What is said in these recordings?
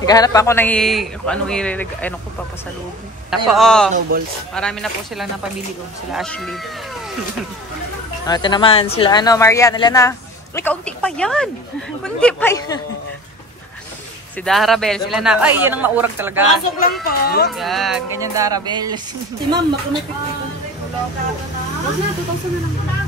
Naghahanap ako ng ano ko papasalubong. Ako, marami na po silang napamili ko. Sila Ashley. Ito naman, sila Marian, Elena. Ay, kaunti pa yan. Kundi pa yan. Si Darabel, sila na. Ay, yan ang maurag talaga. Pasok lang po. Yan, ganyan Darabel. Si ma'am, makumipit dito. Wag na, 2,000 na lang.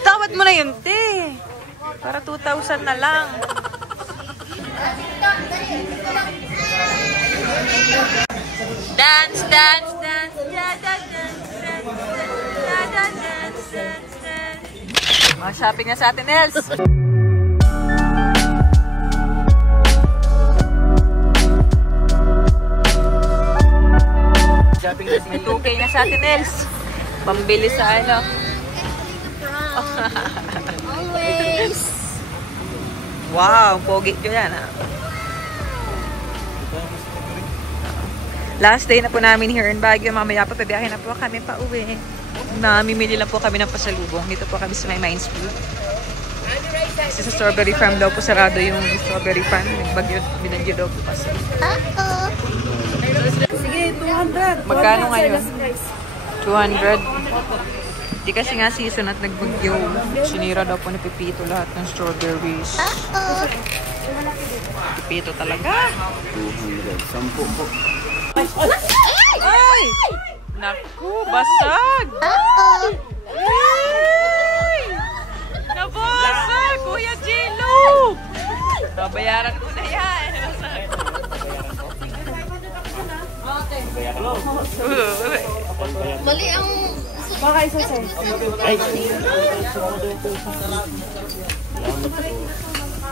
Tawad mo na yun, te. Para 2,000 na lang. Dance, dance, dance. Mga shopping na sa atin, Els. May 2K na sa atin, Els. Pambili sa ano. Always. Wow, pogi ko yan, ha. Last day na po namin here in Baguio. Mamaya pa, pabiyahin na po kami pa uwi. Namimili lang po kami ng pasalubong. Dito po kami sa may Mines Food. Kasi sa strawberry farm daw po sarado yung strawberry farm. Nagbagyo, binagyo daw po kasi. Sige, 200. Magkano ngayon? 200. Di kasi nga season at nagbagyo. Sinira daw po ni Pipito lahat ng strawberries. Pipito talaga. 200. 10 po. Ay! Naku, basag! Ay! Nabasag! Kuya Jilo! Babayaran ko na yan. Mali ang... Baka isa sir.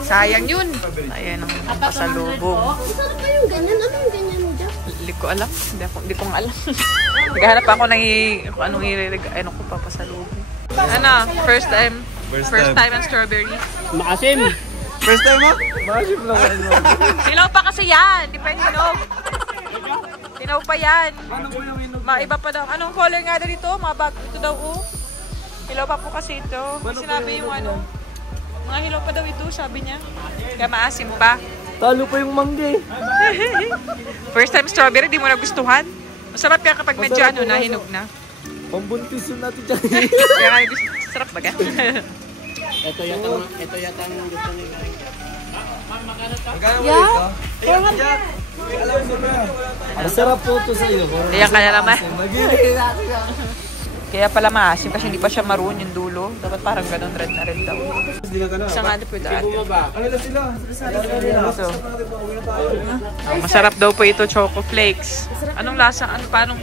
Sayang yun. Ayan ang pasalubong. Sarap pa yung ganyan. Ano yung ganyan mo dyan? Hindi ko alam. Hindi ko alam. Naghahanap ako ng ano ko papasalubong. Ano? First time ang strawberry. Maasim! First time mo? Maasim lang. Silaw pa kasi yan. Di pa hinog. Hinog pa yan. Maiba pa daw. Anong color nga daw dito? Mabag. Ito daw Hilaw pa po kasi ito. Sinabi yung mga hilaw pa daw ito, sabi niya. Kaya maasim pa. Talo pa yung mangga eh. First time strawberry, di mo nagustuhan? Masarap yan kapag medyo nahinog na. Pambuntis yun natin dyan. Kaya nga sarap ba ka? Ito yata ang gusto nila. Masarap po ito sa'yo. Kaya kaya naman. Kaya pala maasim kasi hindi pa siya maroon yung dulo. Dapat parang ganun red na red daw. Isa nga po dati. Masarap daw po ito, choco flakes. Anong lasa? Paano?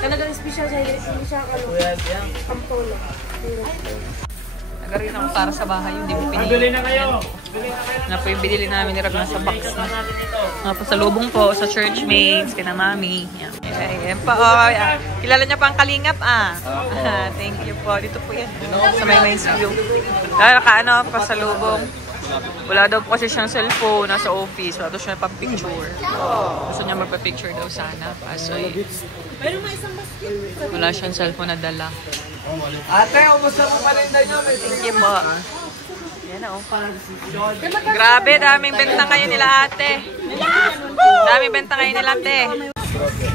Talagang special siya. Hindi siya kampolo. Nagarin ako para sa bahay, hindi mo pinili. na kayo! Na po yung binili namin ni Rag sa box na. Sa lubong po, sa churchmates, kina mami. Ayan pa, kilala niya pa ang kalingap, Thank you po. Dito po yan. Sa may Mines View. Pasalubong. Wala daw po kasi siyang cellphone, nasa office. Wala daw siya pang-picture. Gusto niya magpa-picture daw sana. Kaso wala siyang cellphone na dala. Ate, umusta mo pa rin nyo? Thank you po. Yan Grabe, daming benta ngayon nila ate. Daming benta ngayon nila ate.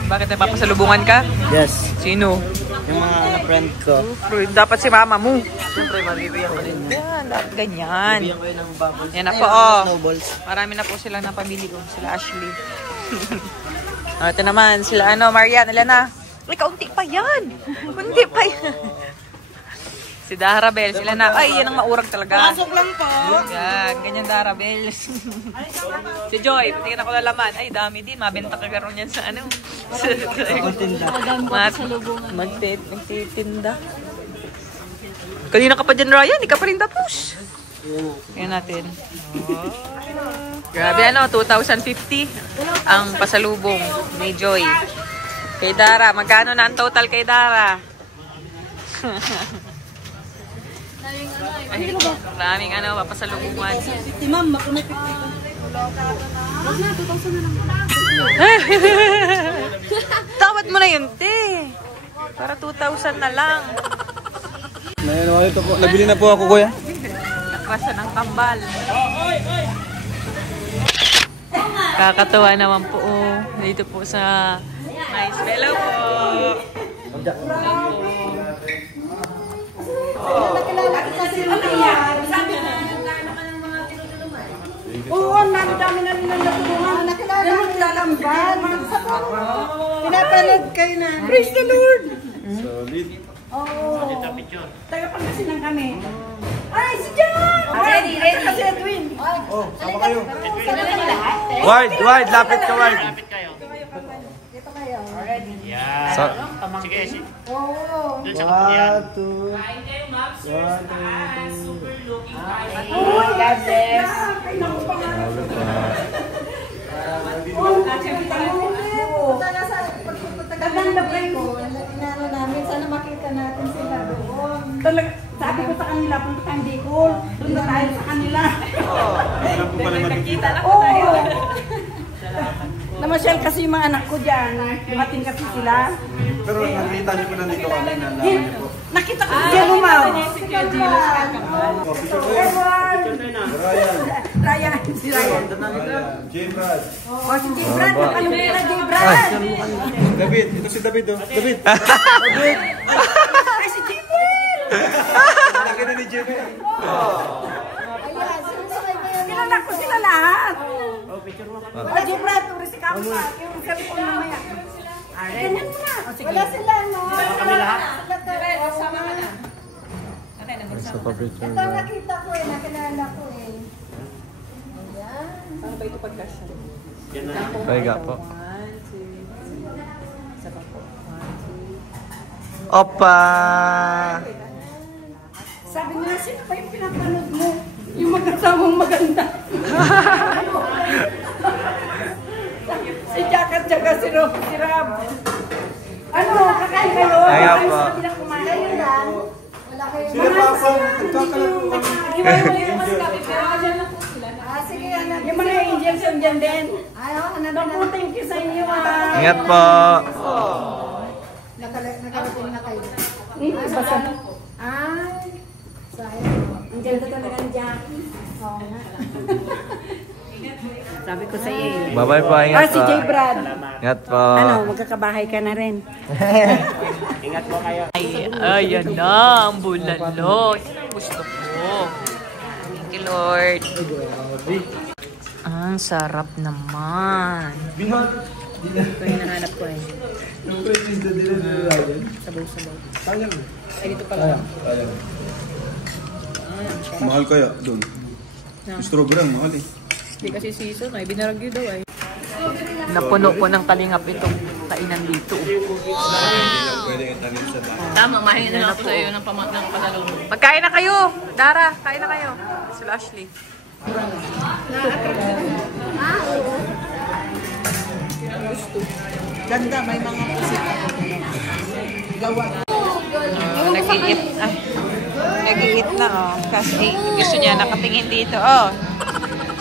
Bakit napapasalubungan ka? Yes. Sino? Yung mga friend ko. Dapat si mama mo. Siyempre, mabibigyan ko rin. Yan, ganyan. Bibigyan ko yun ng bubbles. Yan na po, Snowballs. Marami na po silang napamili ko. Sila Ashley. Ito naman, sila Marian, Elena. Ay, kaunti pa yan. Kundi pa yan. Si Darabel, sila na. Ay, yan ang maurag talaga. Pasok lang po. Yan, ganyan Darabel. Si Joy, patingin ako na laman. Ay, dami din. Mabenta ka garon yan sa ano. Magtitinda. Kanina ka pa dyan, Ryan. Hindi ka pa rin tapos. Tingnan natin. Grabe 2,050 ang pasalubong ni Joy. Kay Dara, magkano na ang total kay Dara? Maraming papasalubungan. Si ma'am, makumipit dito. Wag na, 2,000 na lang. Tawad mo na yun, te. Para 2,000 na lang. Mayroon ito po. Nabili na po ako, kuya. siya ng kambal. Kakatuwa naman po. Dito po sa nice. Hello po. Oo, ang dami na nilang natulungan. Nakilala mo lalamban. Pinapanood kayo na. Praise the Lord! Solid. Oo. Taga-Pangasinan kami. Ay, si John! Ready. Kasi Edwin. Oh, sama kayo. Wide, lapit ka, wide. Dito kayo. Ready. Yeah. So, Sige, sige. Oo. Doon sa kapatid. Oh, God bless. Gaganda pa ko. Inano namin, sana makita natin sila doon. Talaga, sabi ko sa kanila, punta tayong Bicol. Doon na tayo sa kanila. Nakita na po Oo. tayo. Namasyal kasi yung mga anak ko dyan. Dumating kasi sila. Pero nakita niyo po na dito kami na namin niyo po. Nakita ko siya lumaw. Si Kuya Gino sa kakambal. Ryan, si Ryan. Jim Brad. O, si J. Brad. Ano nila, J. Brad? David, ito si David oh. David. Ay, si J. Brad. Laki na ni Jim. Kilala ko sila lahat. O, J. Brad, uri si Kampa. Yung sabi ko mamaya. Ganyan mo na. Wala sila, no? Kami lahat. Sama ka na. Okay, sa pa-picture Ito na. nakita ko eh, nakilala ko eh. Ayan. Ano ba ito pagkasya? Paiga po. 1, 2, 3. Isa pa po. 1, 2. Opa! Sabi niya, sino pa yung pinapanood mo? Yung magkasamang maganda. Si Jack at saka si Rob. Ano, kakain kayo? Kaya po. Sa bilang kumain. Kayo lang. Wala kayo. Sila pa ako, nagkakalat po kami. Iwalay yung mas kami, pero dyan lang po sila. Sige, anak. Yung mga angels yung dyan din. Ayaw, anak. Thank you sa inyo. Ingat po! Nakarating na kayo. Basta. Ay. Sayang. Ang ganda talaga ng Jackie. Oo nga. Sabi ko sa iyo eh. Bye-bye po, ingat Si po. J. Brad. Ingat po. Ano, magkakabahay ka na rin. Ingat po kayo. Ay, ayan na, ang bulalo. Yan ang gusto ko. Thank you, Lord. Ang sarap naman. Ito yung nahanap ko eh. Sabaw-sabaw. Ay, dito pala. Mahal kaya doon. Strawberry ang mahal eh. Hindi kasi season ay binaragyo daw ay. Napuno po ng kalingap itong kainan dito. Pwede itanin sa bahay. Tama, mahingi na lang ako sa iyo ng pasalubong. Magkain na kayo! Dara, kain na kayo. Sila Ashley. Ganda, may mga pusita. Gawa. Nag-iit. Ay, nag-iit na oh. Kasi gusto niya nakatingin dito oh.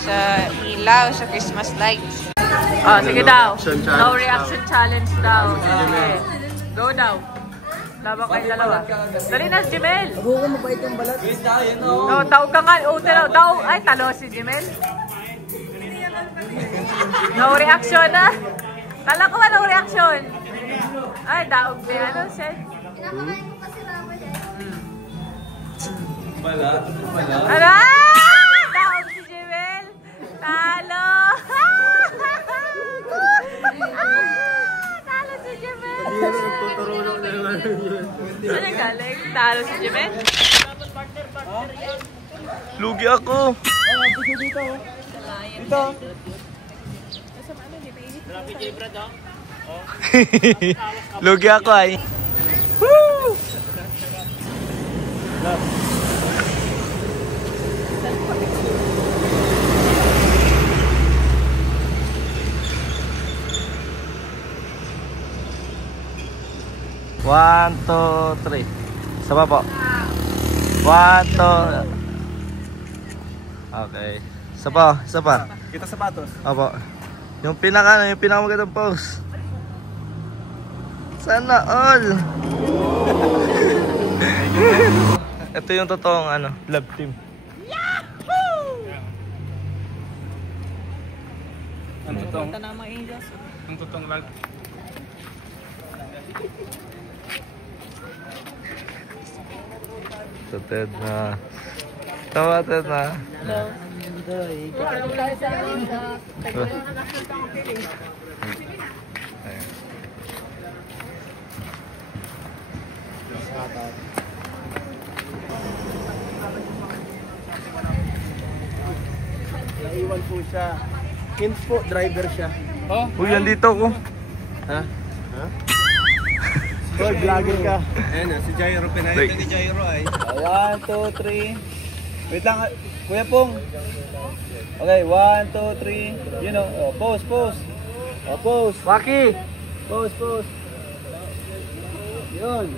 Sa ilaw, sa Christmas lights. Oh, sige daw. No reaction challenge daw. Okay. Go daw. Laban kayo dalawa. Dali na si Jimel. Buko mo ba itong balat? No, daw ka nga. Oh, daw. Ay, talo si Jimel. No reaction na. Kala ko no reaction. Ay, daog din. Ano, Sen? Pinapakain ko kasi naman yan. Ano? Daog si Jimel. Talo. Talo si Jimel. Ano galing? Talo si Jimel? Lugi ako! Lugi ako ay. Woo! One, two, three. Sama po. One, two. Okay. Isa pa. Kita sapatos. Opo. Yung pinakamagandang pose. Sana all. Ito yung totoong love team. Ang tutong. Punta na mga angels. Ang tutong lag. Ito, Ted na. Tawa, Ted na. Naiwan po siya. Hint po, driver siya. Uy, andito ko. Ha? Ha? Boy, vlogger ka. Ayan si Jairo. Pinahita ni Jairo ay. 1, 2, 3. Wait lang, Kuya Pong. Okay, 1, 2, 3. You know, pose, pose. Pose. Waki. Pose, pose. Yun.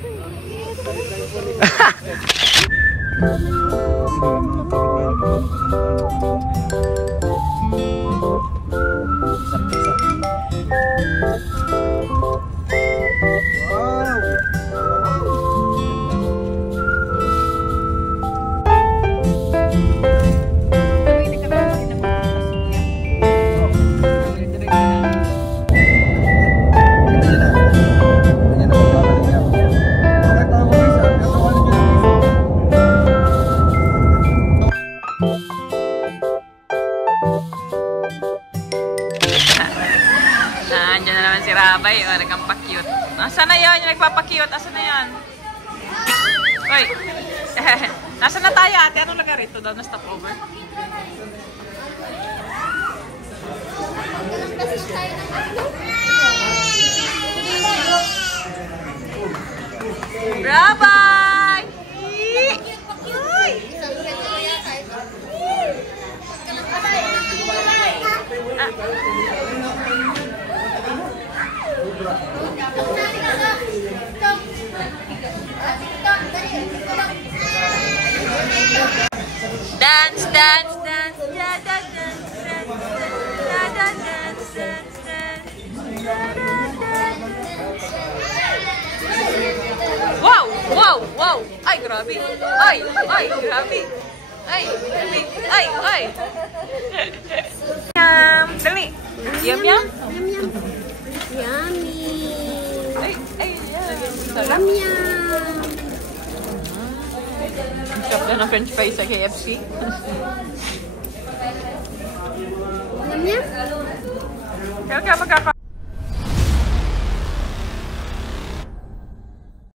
Andiyan na naman si Rabay. O, nagpapakyut. Nasaan na yun? Yung nagpapakyut. Asan na yan? Uy. Nasaan na tayo, ate? Anong lugar ito daw na stopover? Rabay! Dance, dance, dance, da da dance, dance, da da dance, dance, dance, da da dance. Wow, wow, wow! Ay, grabe! Ay, ay, grabe! Ay, grabe! Ay, ay! Yum! Dali! Yum, yum! Yummy. Ay, ay, Yum, yum. Shop na ng french fries sa KFC. Yum, yum. Kaya magkaka